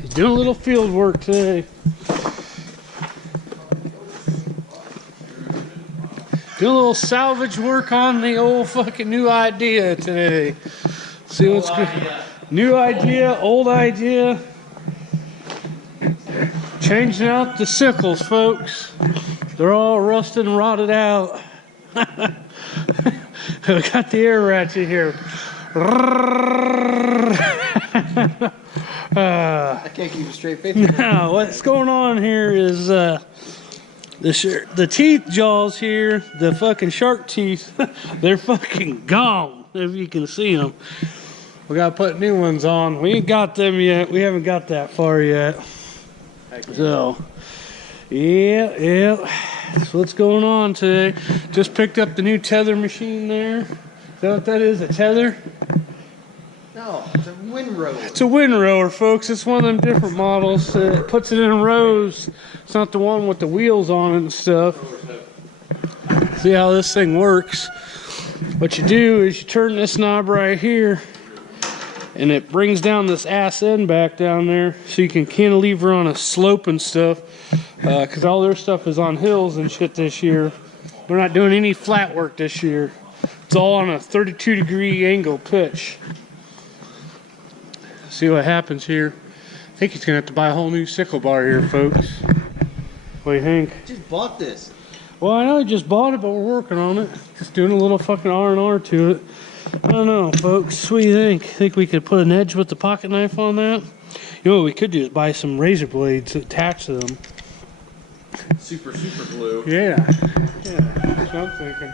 He's doing a little field work today. Doing a little salvage work on the old fucking new idea today. See what's good. New idea, old idea. Changing out the sickles, folks. They're all rusted and rotted out. We got the air ratchet here. I can't keep a straight face. Now, what's going on here is the teeth jaws here, the fucking shark teeth, they're fucking gone, if you can see them. We gotta put new ones on. We ain't got them yet. We haven't got that far yet. So, yeah. That's what's going on today. Just picked up the new tether machine there. Is that what that is? A tether? No, it's a windrower. It's a windrower, folks. It's one of them different models. It puts it in rows. It's not the one with the wheels on it and stuff. See how this thing works. What you do is you turn this knob right here, and it brings down this ass end back down there, so you can cantilever on a slope and stuff. Because all their stuff is on hills and shit this year. We're not doing any flat work this year. It's all on a 32-degree angle pitch. See what happens here. I think he's gonna have to buy a whole new sickle bar here, folks. What do you think? I just bought this. Well, I know he just bought it, but we're working on it. Just doing a little fucking R&R to it. I don't know, folks. What do you think? Think we could put an edge with the pocket knife on that? You know what we could do is buy some razor blades attached to them. Super glue. Yeah, that's what I'm thinking.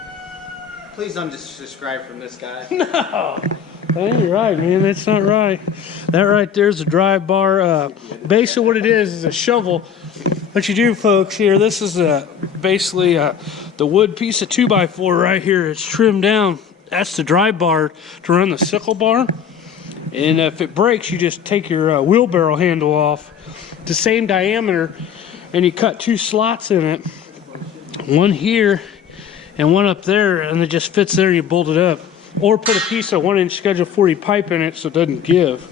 Please don't subscribe from this guy. No, that ain't right, man. That's not right. That right there's a drive bar. Basically what it is a shovel. What you do, folks, here, this is basically the wood piece of 2x4 right here. It's trimmed down. That's the drive bar to run the sickle bar. And if it breaks, you just take your wheelbarrow handle off. The same diameter. And you cut 2 slots in it, one here and one up there, and it just fits there and you bolt it up. Or put a piece of 1-inch Schedule 40 pipe in it so it doesn't give.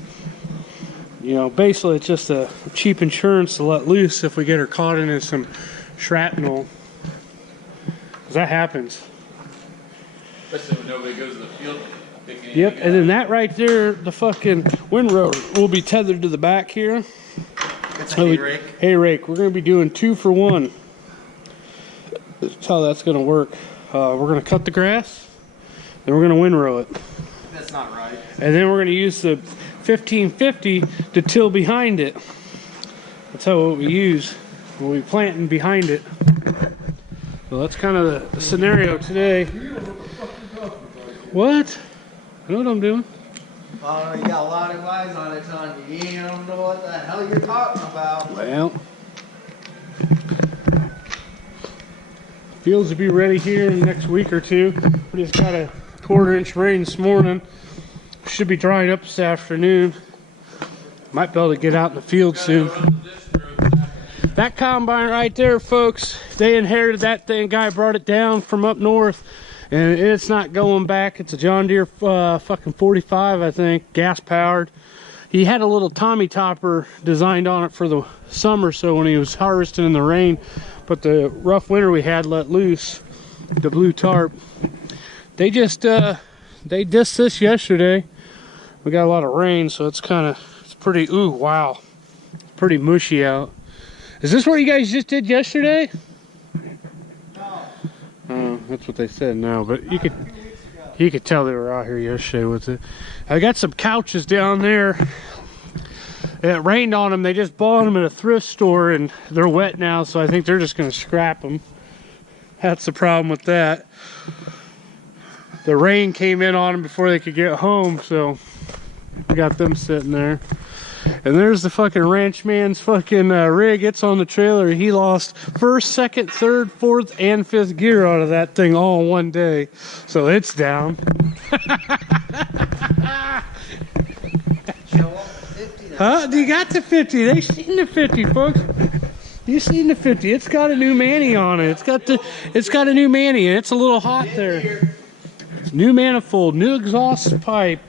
You know, basically it's just a cheap insurance to let loose if we get her caught into some shrapnel. 'Cause that happens. Especially when nobody goes to the field. Yep, and then that right there, the fucking windrower will be tethered to the back here. It's a hay rake. Hay rake. We're going to be doing 2 for 1. That's how that's going to work. We're going to cut the grass, then we're going to windrow it. That's not right. And then we're going to use the 1550 to till behind it. That's how what we use. We'll be planting behind it. So that's kind of the scenario today. What? I know what I'm doing. Oh, you got a lot of eyes on it, Tony. You don't know what the hell you're talking about. Well, fields will be ready here in the next week or two. We just got a 1/4-inch rain this morning. Should be drying up this afternoon. Might be able to get out in the field soon. That combine right there, folks, they inherited that thing. Guy brought it down from up north. And it's not going back. It's a John Deere fucking 45, I think, gas powered. He had a little Tommy topper designed on it for the summer, so when he was harvesting in the rain, but the rough winter we had let loose, the blue tarp. They just they dissed this yesterday. We got a lot of rain, so it's pretty. Ooh, wow, it's pretty mushy out. Is this what you guys just did yesterday? That's what they said now, but you could tell they were out here yesterday with it. I got some couches down there. It rained on them. They just bought them at a thrift store and they're wet now, so I think they're just going to scrap them. That's the problem with that. The rain came in on them before they could get home, so we got them sitting there. And there's the fucking ranch man's fucking rig. It's on the trailer. He lost 1st, 2nd, 3rd, 4th, and 5th gear out of that thing all in one day. So it's down. Huh? You got the 50. They seen the 50, folks. You seen the 50. It's got a new Manny on it. It's got a new Manny, and it's a little hot there. New manifold, new exhaust pipe,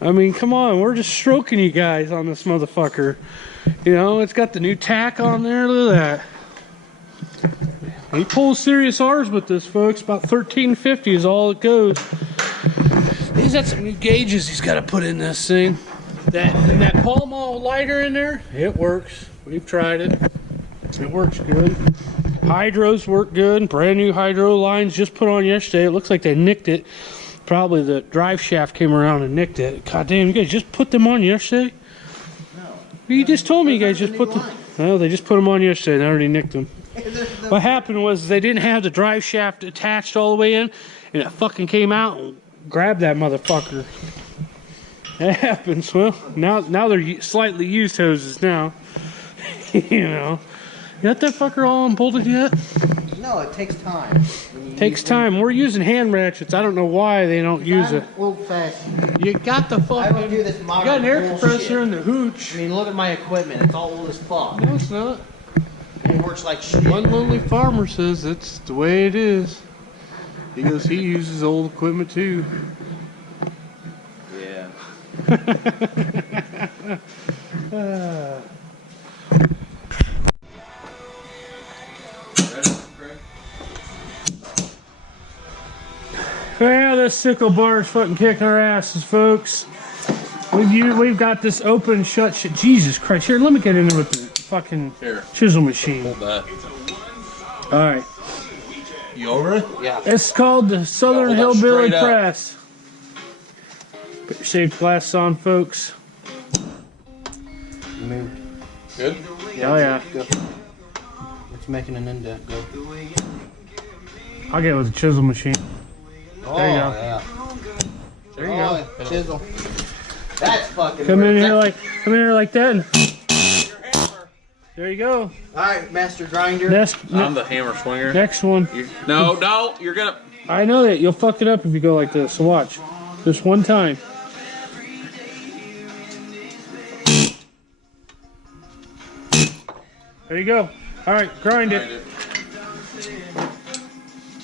I mean, come on, we're just stroking you guys on this motherfucker. You know, it's got the new tack on there. Look at that. He pulls serious R's with this, folks. About 1350 is all it goes. He's got some new gauges he's got to put in this thing. That Pall Mall lighter in there, it works. We've tried it. It works good. Hydros work good. Brand new hydro lines just put on yesterday. It looks like they nicked it. Probably the drive shaft came around and nicked it. God damn, you guys just put them on yesterday? No. You just told me you guys just put them. Well, they just put them on yesterday and I already nicked them. What happened was they didn't have the drive shaft attached all the way in, and it fucking came out and grabbed that motherfucker. That happens. Well, now they're slightly used hoses now. You know. You got that fucker all unbolted yet? No, it takes time. Takes time. We're using hand ratchets. I don't know why they don't use it. Old-fashioned. You got the fucking. I don't do this You modern got an air bullshit. compressor in the hooch. I mean, look at my equipment. It's all old as fuck. No, it's not. It works like shit. One lonely farmer says it's the way it is. He goes, he uses old equipment too. Yeah. Well, this sickle bar is fucking kicking our asses, folks. We've got this open shut shit. Jesus Christ! Here, let me get in there with the fucking chisel machine. Hold that. All right. You over it? Yeah. It's called the Southern Yeah, hold that Hillbilly straight up. Press. Put your safety glasses on, folks. Moved. Good? Oh yeah. Go. It's making an indent. Go. I'll get it with the chisel machine. Oh, There you go. yeah. There you go. Chisel. That's fucking Come in weird. here like that. And there you go. Alright, master grinder. I'm the hammer swinger. Next one. No, you're gonna. I know that you'll fuck it up if you go like this. So watch. Just one time. There you go. All right, grind it.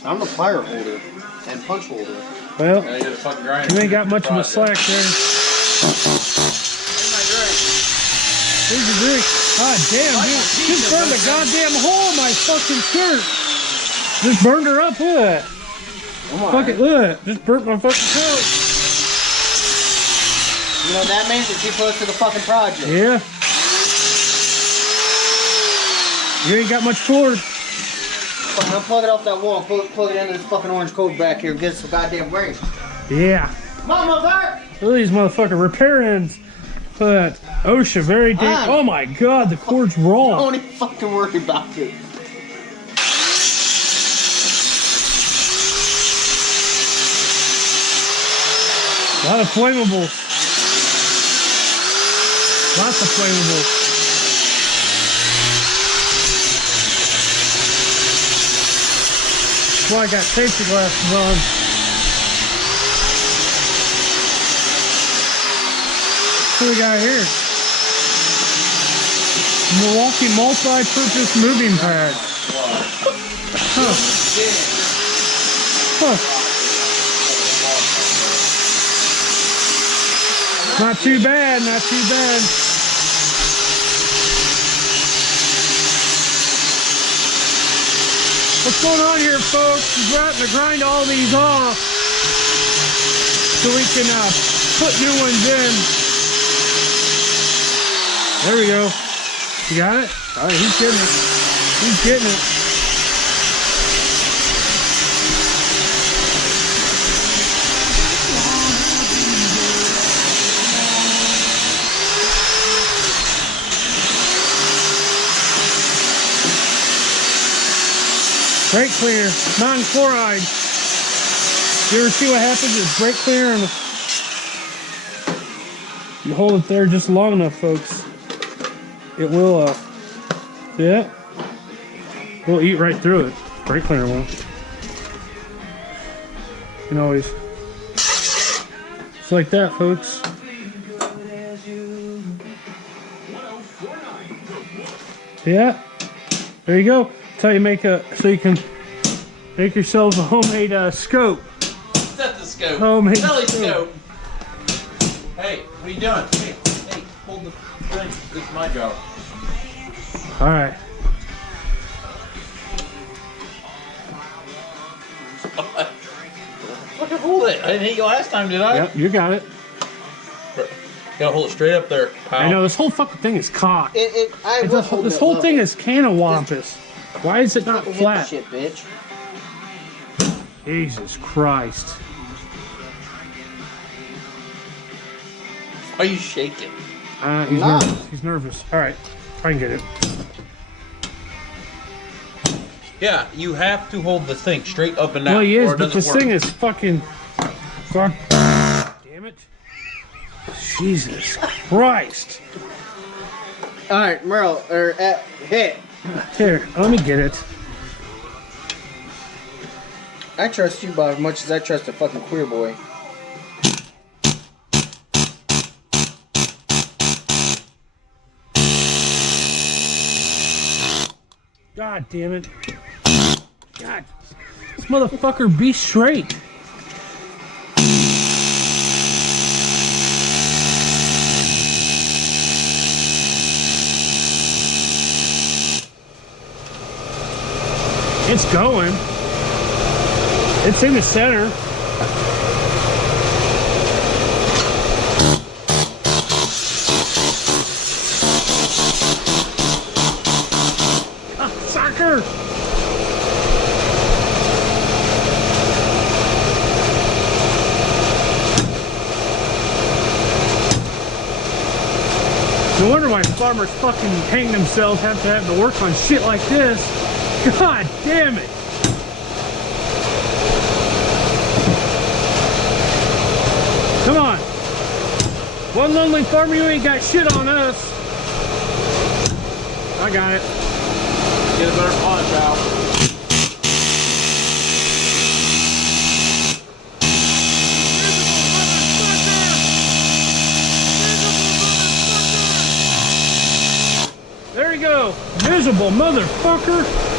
I'm the plier holder and punch holder. Well, Now you're the fucking grinder. you ain't got much of a slack there. Here's your drink. God damn, dude. Just burned a goddamn hole in my fucking shirt. Just burned her up. Look at that. Fuck it, look at that. Just burnt my fucking coat. You know what that means? It's too close to the fucking project. Yeah. You ain't got much cord. Fucking unplug it off that wall and plug it into this fucking orange code back here and get some goddamn range. Yeah. Come on, motherfucker! Look at these motherfucking repair ends. Look at that. OSHA, very damn. Oh my god, the cord's raw. Don't even fucking worry about it. A lot of flammables. Lots of flammables. That's why I got safety glasses on. What do we got here? Milwaukee multi-purpose moving pad. Huh. Huh. Not too bad, not too bad. What's going on here, folks? We're having to grind all these off so we can put new ones in. There we go. You got it? All right, he's getting it. He's getting it. Brake cleaner, non-chloride. You ever see what happens with brake cleaner? And you hold it there just long enough, folks. It will, yeah, we'll eat right through it. Brake cleaner will. You can always, it's like that, folks. Yeah, there you go. That's how you make so you can make yourselves a homemade scope. Stethoscope. Homemade Telescope. Hey, what are you doing? Hey, hold the thing. This is my job. All right. Fucking hold it. I didn't hit you last time, did I? Yep, you got it. Gotta hold it straight up there, pal. I know this whole fucking thing is cocked. I was holding This it whole level. thing is cannawampus. Why is it not Hit the flat? shit, bitch. Jesus Christ. Why are you shaking? He's No. nervous. He's nervous. All right, I can get it. Yeah, you have to hold the thing straight up and down. Well, he is, or it but doesn't this work. thing is fucking. God damn it! Jesus Christ! All right, Merle, hit. Here, let me get it. I trust you about as much as I trust a fucking queer boy. God damn it! God, this motherfucker be straight. It's going. It's in the center. Ah, sucker! No wonder why farmers fucking hang themselves have to work on shit like this. God damn it! Come on. One lonely farmer, you ain't got shit on us. I got it. Get a better punch out. There you go. Miserable motherfucker.